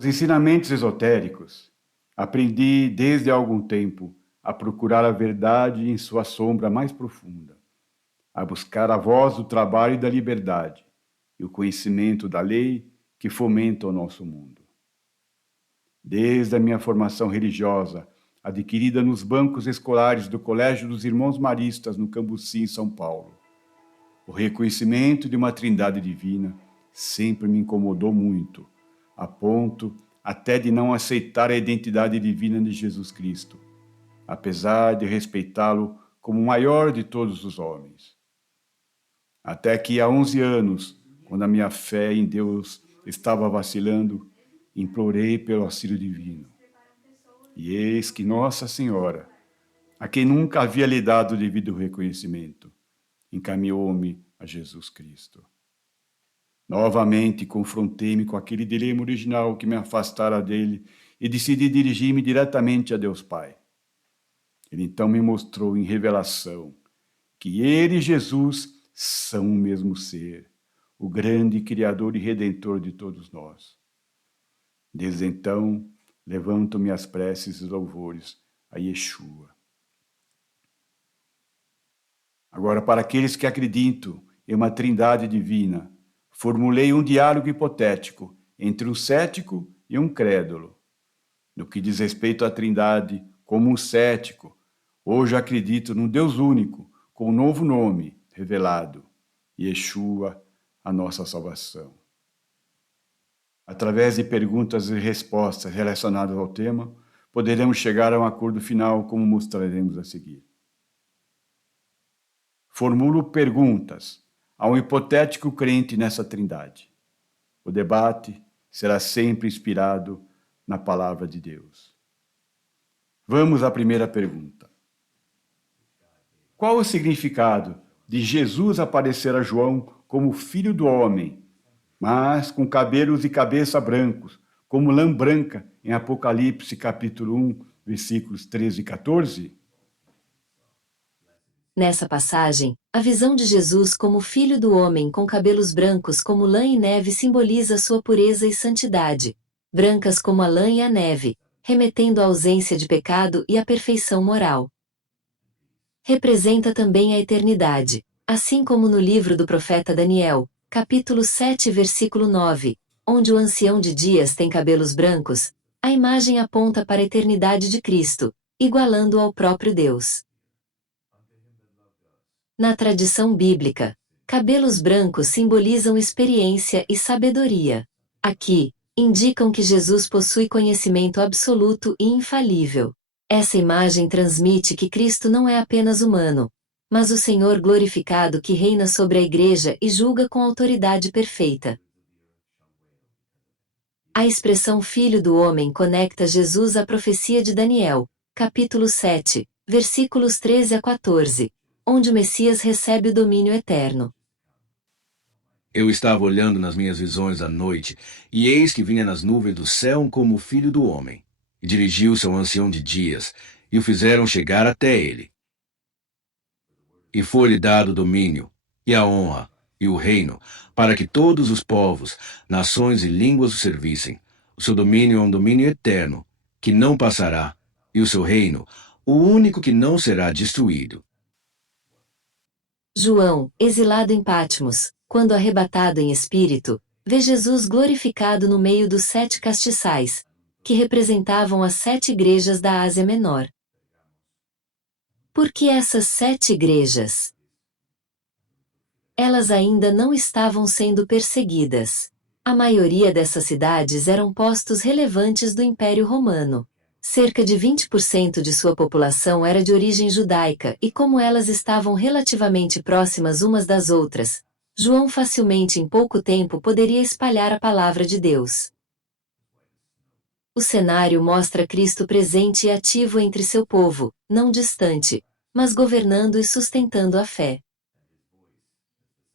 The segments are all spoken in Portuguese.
Os ensinamentos esotéricos, aprendi desde há algum tempo a procurar a verdade em sua sombra mais profunda, a buscar a voz do trabalho e da liberdade e o conhecimento da lei que fomenta o nosso mundo. Desde a minha formação religiosa, adquirida nos bancos escolares do Colégio dos Irmãos Maristas, no Cambuci, em São Paulo, o reconhecimento de uma trindade divina sempre me incomodou muito, a ponto até de não aceitar a identidade divina de Jesus Cristo, apesar de respeitá-lo como o maior de todos os homens. Até que há 11 anos, quando a minha fé em Deus estava vacilando, implorei pelo auxílio divino. E eis que Nossa Senhora, a quem nunca havia lhe dado o devido reconhecimento, encaminhou-me a Jesus Cristo. Novamente confrontei-me com aquele dilema original que me afastara dele e decidi dirigir-me diretamente a Deus Pai. Ele então me mostrou em revelação que ele e Jesus são o mesmo ser, o grande Criador e Redentor de todos nós. Desde então, levanto minhas preces e louvores a Yeshua. Agora, para aqueles que acreditam em uma trindade divina, formulei um diálogo hipotético entre um cético e um crédulo. No que diz respeito à trindade, como um cético, hoje acredito num Deus único, com um novo nome revelado, Yeshua, a nossa salvação. Através de perguntas e respostas relacionadas ao tema, poderemos chegar a um acordo final, como mostraremos a seguir. Formulo perguntas a um hipotético crente nessa trindade. O debate será sempre inspirado na palavra de Deus. Vamos à primeira pergunta. Qual o significado de Jesus aparecer a João como filho do homem, mas com cabelos e cabeça brancos, como lã branca, em Apocalipse capítulo 1, versículos 13 e 14? Nessa passagem, a visão de Jesus como filho do homem com cabelos brancos como lã e neve simboliza sua pureza e santidade, brancas como a lã e a neve, remetendo à ausência de pecado e à perfeição moral. Representa também a eternidade, assim como no livro do profeta Daniel, capítulo 7, versículo 9, onde o ancião de dias tem cabelos brancos, a imagem aponta para a eternidade de Cristo, igualando-o ao próprio Deus. Na tradição bíblica, cabelos brancos simbolizam experiência e sabedoria. Aqui, indicam que Jesus possui conhecimento absoluto e infalível. Essa imagem transmite que Cristo não é apenas humano, mas o Senhor glorificado que reina sobre a Igreja e julga com autoridade perfeita. A expressão Filho do Homem conecta Jesus à profecia de Daniel, capítulo 7, versículos 13 a 14, onde o Messias recebe o domínio eterno. Eu estava olhando nas minhas visões à noite, e eis que vinha nas nuvens do céu como o Filho do Homem, e dirigiu-se ao ancião de dias, e o fizeram chegar até ele. E foi-lhe dado o domínio, e a honra, e o reino, para que todos os povos, nações e línguas o servissem. O seu domínio é um domínio eterno, que não passará, e o seu reino, o único que não será destruído. João, exilado em Patmos, quando arrebatado em espírito, vê Jesus glorificado no meio dos 7 castiçais, que representavam as 7 igrejas da Ásia Menor. Por que essas 7 igrejas? Elas ainda não estavam sendo perseguidas. A maioria dessas cidades eram postos relevantes do Império Romano. Cerca de 20% de sua população era de origem judaica e como elas estavam relativamente próximas umas das outras, João facilmente em pouco tempo poderia espalhar a palavra de Deus. O cenário mostra Cristo presente e ativo entre seu povo, não distante, mas governando e sustentando a fé.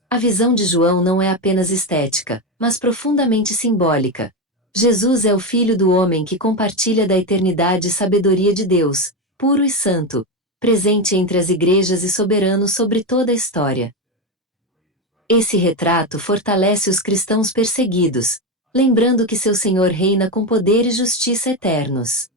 A visão de João não é apenas estética, mas profundamente simbólica. Jesus é o Filho do Homem que compartilha da eternidade e sabedoria de Deus, puro e santo, presente entre as igrejas e soberano sobre toda a história. Esse retrato fortalece os cristãos perseguidos, lembrando que seu Senhor reina com poder e justiça eternos.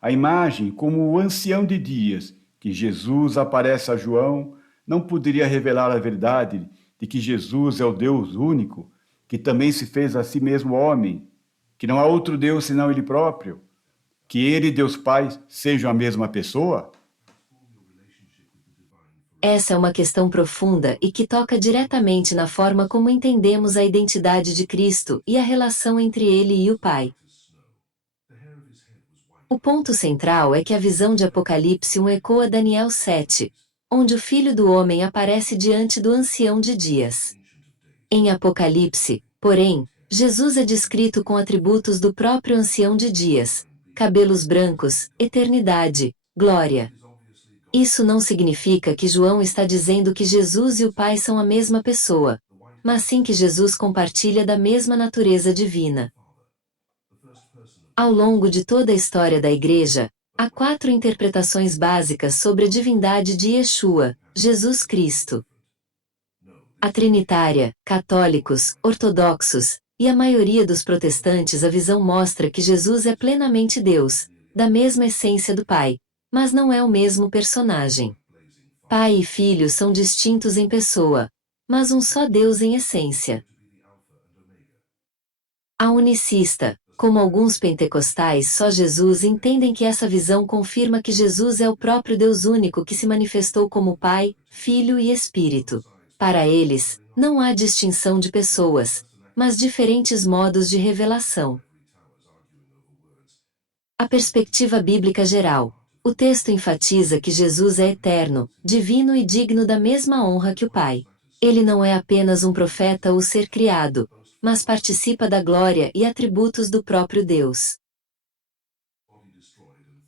A imagem, como o ancião de dias, que Jesus aparece a João, não poderia revelar a verdade de que Jesus é o Deus único, que também se fez a si mesmo homem, que não há outro Deus senão Ele próprio, que Ele e Deus Pai sejam a mesma pessoa? Essa é uma questão profunda e que toca diretamente na forma como entendemos a identidade de Cristo e a relação entre Ele e o Pai. O ponto central é que a visão de Apocalipse 1 ecoa Daniel 7, onde o Filho do Homem aparece diante do Ancião de Dias. Em Apocalipse, porém, Jesus é descrito com atributos do próprio Ancião de Dias: cabelos brancos, eternidade, glória. Isso não significa que João está dizendo que Jesus e o Pai são a mesma pessoa, mas sim que Jesus compartilha da mesma natureza divina. Ao longo de toda a história da Igreja, há 4 interpretações básicas sobre a divindade de Yeshua, Jesus Cristo. A trinitária, católicos, ortodoxos, e a maioria dos protestantes, a visão mostra que Jesus é plenamente Deus, da mesma essência do Pai, mas não é o mesmo personagem. Pai e Filho são distintos em pessoa, mas um só Deus em essência. A unicista, como alguns pentecostais só Jesus, entendem que essa visão confirma que Jesus é o próprio Deus único que se manifestou como Pai, Filho e Espírito. Para eles, não há distinção de pessoas, mas diferentes modos de revelação. A perspectiva bíblica geral. O texto enfatiza que Jesus é eterno, divino e digno da mesma honra que o Pai. Ele não é apenas um profeta ou ser criado, mas participa da glória e atributos do próprio Deus.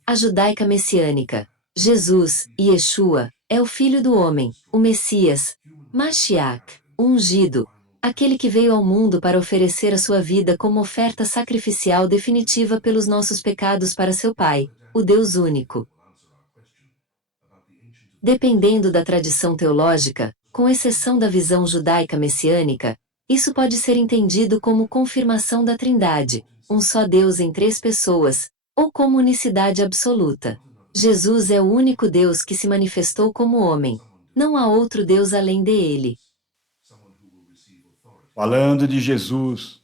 A judaica messiânica. Jesus, Yeshua, é o Filho do Homem, o Messias, Mashiach, o ungido, aquele que veio ao mundo para oferecer a sua vida como oferta sacrificial definitiva pelos nossos pecados para seu Pai, o Deus único. Dependendo da tradição teológica, com exceção da visão judaica messiânica, isso pode ser entendido como confirmação da Trindade, um só Deus em 3 pessoas, ou como unicidade absoluta. Jesus é o único Deus que se manifestou como homem. Não há outro Deus além dele. Falando de Jesus,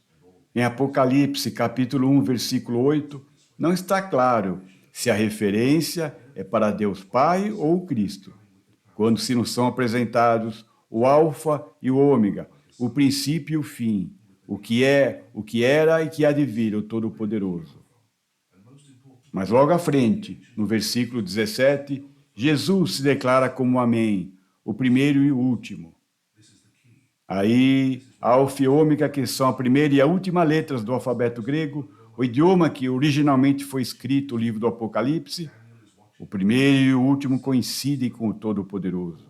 em Apocalipse capítulo 1, versículo 8, não está claro se a referência é para Deus Pai ou Cristo, quando se nos são apresentados o Alfa e o Ômega, o princípio e o fim, o que é, o que era e que há de vir, o Todo-Poderoso. Mas logo à frente, no versículo 17, Jesus se declara como Amém, o primeiro e o último. Aí, Alfa e Ômega, que são a primeira e a última letras do alfabeto grego, o idioma que originalmente foi escrito o livro do Apocalipse, o primeiro e o último coincidem com o Todo-Poderoso.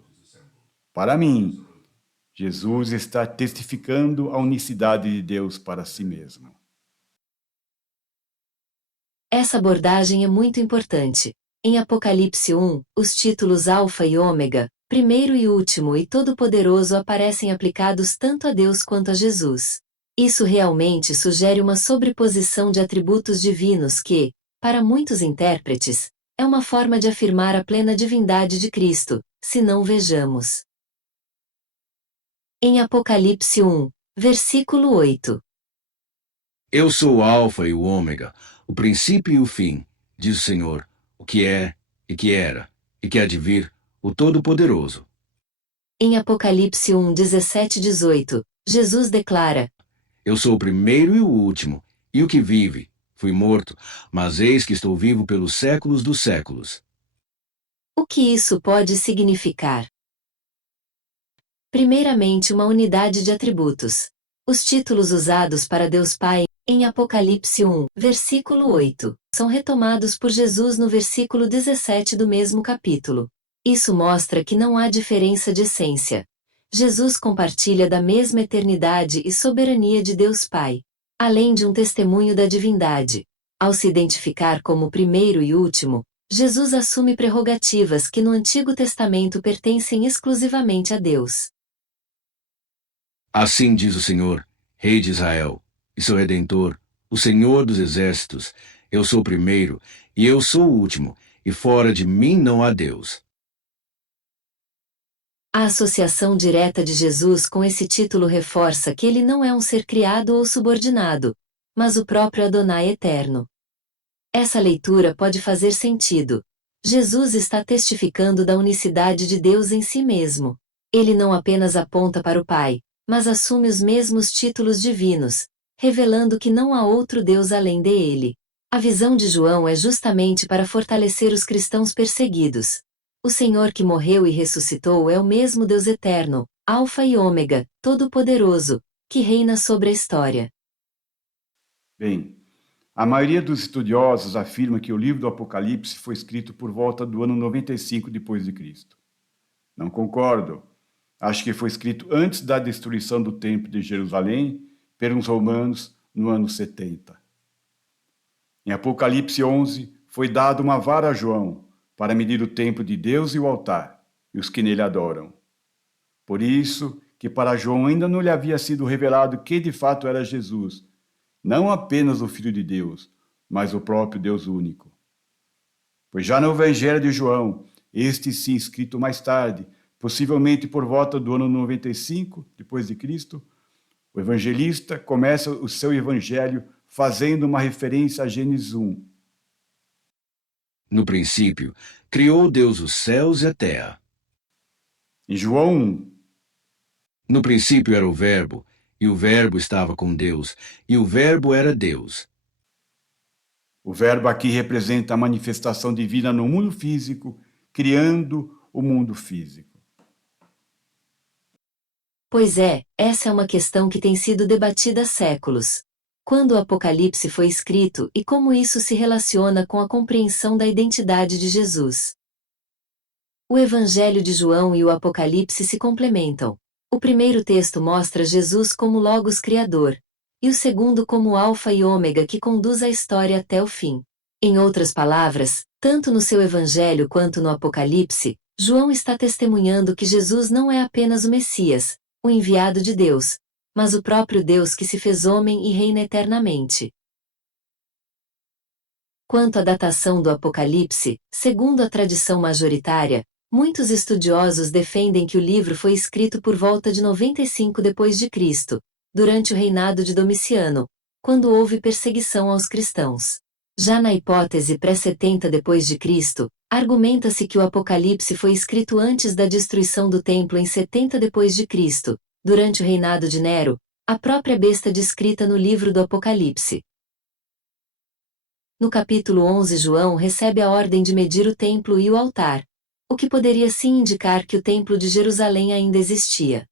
Para mim, Jesus está testificando a unicidade de Deus para si mesmo. Essa abordagem é muito importante. Em Apocalipse 1, os títulos Alfa e Ômega, primeiro e último e todo-poderoso aparecem aplicados tanto a Deus quanto a Jesus. Isso realmente sugere uma sobreposição de atributos divinos que, para muitos intérpretes, é uma forma de afirmar a plena divindade de Cristo, se não vejamos. Em Apocalipse 1, versículo 8. Eu sou o Alfa e o Ômega, o princípio e o fim, diz o Senhor, o que é, e que era, e que há de vir, o Todo-Poderoso. Em Apocalipse 1, 17 e 18, Jesus declara: Eu sou o primeiro e o último, e o que vive. Fui morto, mas eis que estou vivo pelos séculos dos séculos. O que isso pode significar? Primeiramente, uma unidade de atributos. Os títulos usados para Deus Pai, em Apocalipse 1, versículo 8, são retomados por Jesus no versículo 17 do mesmo capítulo. Isso mostra que não há diferença de essência. Jesus compartilha da mesma eternidade e soberania de Deus Pai, além de um testemunho da divindade. Ao se identificar como primeiro e último, Jesus assume prerrogativas que no Antigo Testamento pertencem exclusivamente a Deus. Assim diz o Senhor, Rei de Israel, e seu Redentor, o Senhor dos Exércitos: eu sou o primeiro, e eu sou o último, e fora de mim não há Deus. A associação direta de Jesus com esse título reforça que ele não é um ser criado ou subordinado, mas o próprio Adonai eterno. Essa leitura pode fazer sentido. Jesus está testificando da unicidade de Deus em si mesmo. Ele não apenas aponta para o Pai, mas assume os mesmos títulos divinos, revelando que não há outro Deus além dele. A visão de João é justamente para fortalecer os cristãos perseguidos. O Senhor que morreu e ressuscitou é o mesmo Deus eterno, Alfa e Ômega, Todo-Poderoso, que reina sobre a história. Bem, a maioria dos estudiosos afirma que o livro do Apocalipse foi escrito por volta do ano 95 depois de Cristo. Não concordo. Acho que foi escrito antes da destruição do Templo de Jerusalém pelos romanos no ano 70. Em Apocalipse 11, foi dado uma vara a João para medir o templo de Deus e o altar, e os que nele adoram. Por isso que para João ainda não lhe havia sido revelado quem de fato era Jesus, não apenas o Filho de Deus, mas o próprio Deus único. Pois já no Evangelho de João, este sim escrito mais tarde, possivelmente por volta do ano 95 depois de Cristo, o evangelista começa o seu evangelho fazendo uma referência a Gênesis 1. No princípio, criou Deus os céus e a terra. Em João 1, No princípio era o Verbo, e o Verbo estava com Deus, e o Verbo era Deus. o verbo aqui representa a manifestação divina no mundo físico, criando o mundo físico. Pois é, essa é uma questão que tem sido debatida há séculos. Quando o Apocalipse foi escrito e como isso se relaciona com a compreensão da identidade de Jesus. O Evangelho de João e o Apocalipse se complementam. O primeiro texto mostra Jesus como Logos Criador, e o segundo como Alfa e Ômega que conduz a história até o fim. Em outras palavras, tanto no seu Evangelho quanto no Apocalipse, João está testemunhando que Jesus não é apenas o Messias, o enviado de Deus, mas o próprio Deus que se fez homem e reina eternamente. Quanto à datação do Apocalipse, segundo a tradição majoritária, muitos estudiosos defendem que o livro foi escrito por volta de 95 d.C., durante o reinado de Domiciano, quando houve perseguição aos cristãos. Já na hipótese pré-70 d.C., argumenta-se que o Apocalipse foi escrito antes da destruição do templo em 70 d.C., durante o reinado de Nero, a própria besta descrita no livro do Apocalipse. No capítulo 11, João recebe a ordem de medir o templo e o altar, o que poderia sim indicar que o templo de Jerusalém ainda existia.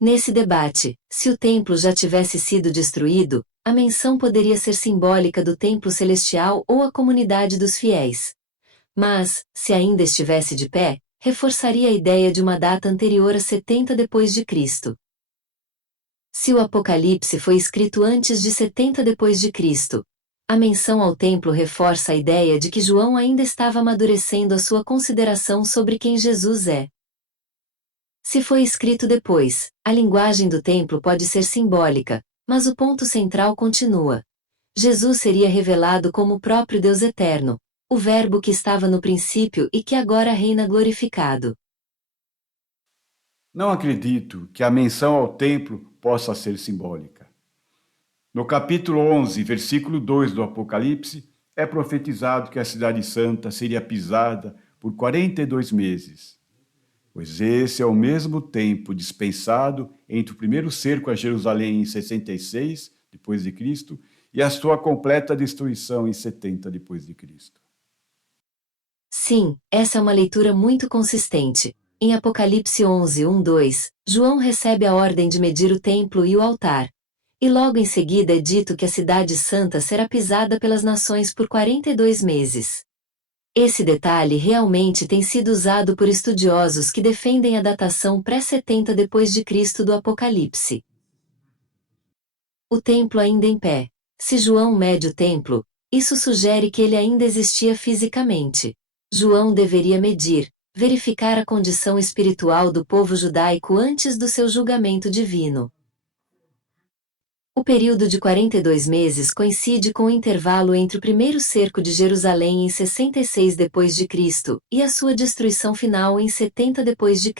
Nesse debate, se o templo já tivesse sido destruído, a menção poderia ser simbólica do templo celestial ou a comunidade dos fiéis. Mas, se ainda estivesse de pé, reforçaria a ideia de uma data anterior a 70 d.C. Se o Apocalipse foi escrito antes de 70 d.C., a menção ao templo reforça a ideia de que João ainda estava amadurecendo a sua consideração sobre quem Jesus é. Se foi escrito depois, a linguagem do templo pode ser simbólica, mas o ponto central continua. Jesus seria revelado como o próprio Deus eterno, o Verbo que estava no princípio e que agora reina glorificado. Não acredito que a menção ao templo possa ser simbólica. No capítulo 11, versículo 2 do Apocalipse, é profetizado que a cidade santa seria pisada por 42 meses, pois esse é o mesmo tempo dispensado entre o primeiro cerco a Jerusalém em 66 depois de Cristo e a sua completa destruição em 70 depois de Cristo. Sim, essa é uma leitura muito consistente. Em Apocalipse 11, 1-2, João recebe a ordem de medir o templo e o altar. E logo em seguida é dito que a cidade santa será pisada pelas nações por 42 meses. Esse detalhe realmente tem sido usado por estudiosos que defendem a datação pré-70 d.C. do Apocalipse. O templo ainda em pé. Se João mede o templo, isso sugere que ele ainda existia fisicamente. João deveria medir, verificar a condição espiritual do povo judaico antes do seu julgamento divino. O período de 42 meses coincide com o intervalo entre o primeiro cerco de Jerusalém em 66 d.C. e a sua destruição final em 70 d.C.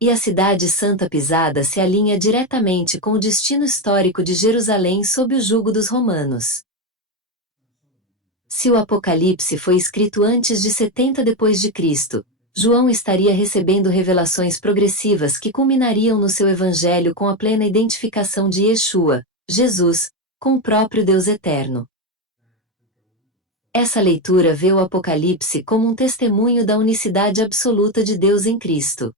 E a cidade santa pisada se alinha diretamente com o destino histórico de Jerusalém sob o jugo dos romanos. Se o Apocalipse foi escrito antes de 70 d.C., João estaria recebendo revelações progressivas que culminariam no seu evangelho com a plena identificação de Yeshua, Jesus, com o próprio Deus eterno. Essa leitura vê o Apocalipse como um testemunho da unicidade absoluta de Deus em Cristo.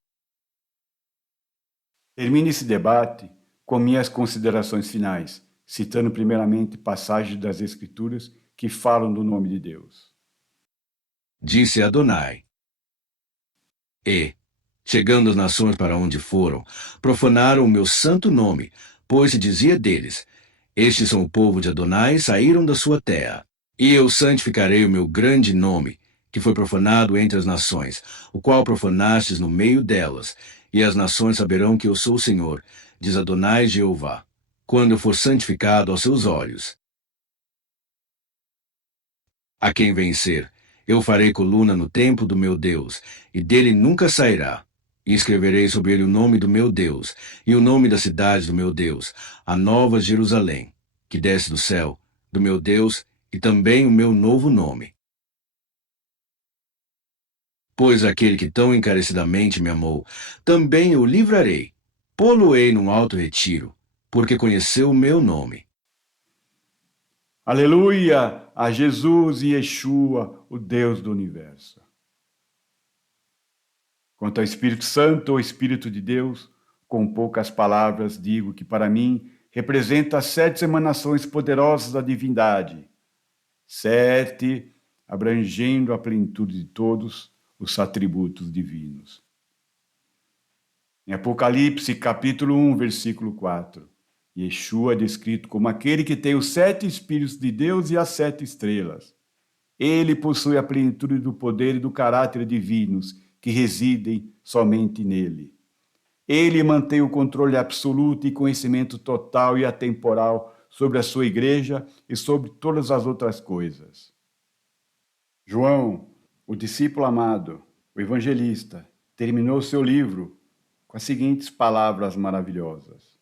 Termine esse debate com minhas considerações finais, citando primeiramente passagens das Escrituras que falam do nome de Deus. Disse Adonai. E, chegando as nações para onde foram, profanaram o meu santo nome, pois se dizia deles: estes são o povo de Adonai, saíram da sua terra. E eu santificarei o meu grande nome, que foi profanado entre as nações, o qual profanastes no meio delas, e as nações saberão que eu sou o Senhor, diz Adonai Jeová, quando eu for santificado aos seus olhos. A quem vencer, eu farei coluna no templo do meu Deus, e dele nunca sairá. E escreverei sobre ele o nome do meu Deus, e o nome da cidade do meu Deus, a nova Jerusalém, que desce do céu, do meu Deus, e também o meu novo nome. Pois aquele que tão encarecidamente me amou, também eu livrarei, pô-lo-ei num alto retiro, porque conheceu o meu nome. Aleluia a Jesus e Yeshua, o Deus do universo. Quanto ao Espírito Santo, o Espírito de Deus, com poucas palavras digo que para mim representa as 7 emanações poderosas da divindade, 7 abrangendo a plenitude de todos os atributos divinos. Em Apocalipse, capítulo 1, versículo 4, Yeshua é descrito como aquele que tem os 7 Espíritos de Deus e as 7 estrelas. Ele possui a plenitude do poder e do caráter divinos que residem somente nele. Ele mantém o controle absoluto e conhecimento total e atemporal sobre a sua igreja e sobre todas as outras coisas. João, o discípulo amado, o evangelista, terminou seu livro com as seguintes palavras maravilhosas: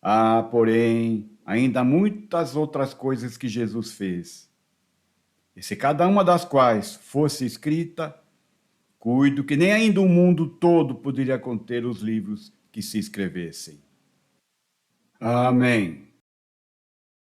há, porém, ainda muitas outras coisas que Jesus fez, e se cada uma das quais fosse escrita, cuido que nem ainda o mundo todo poderia conter os livros que se escrevessem. Amém.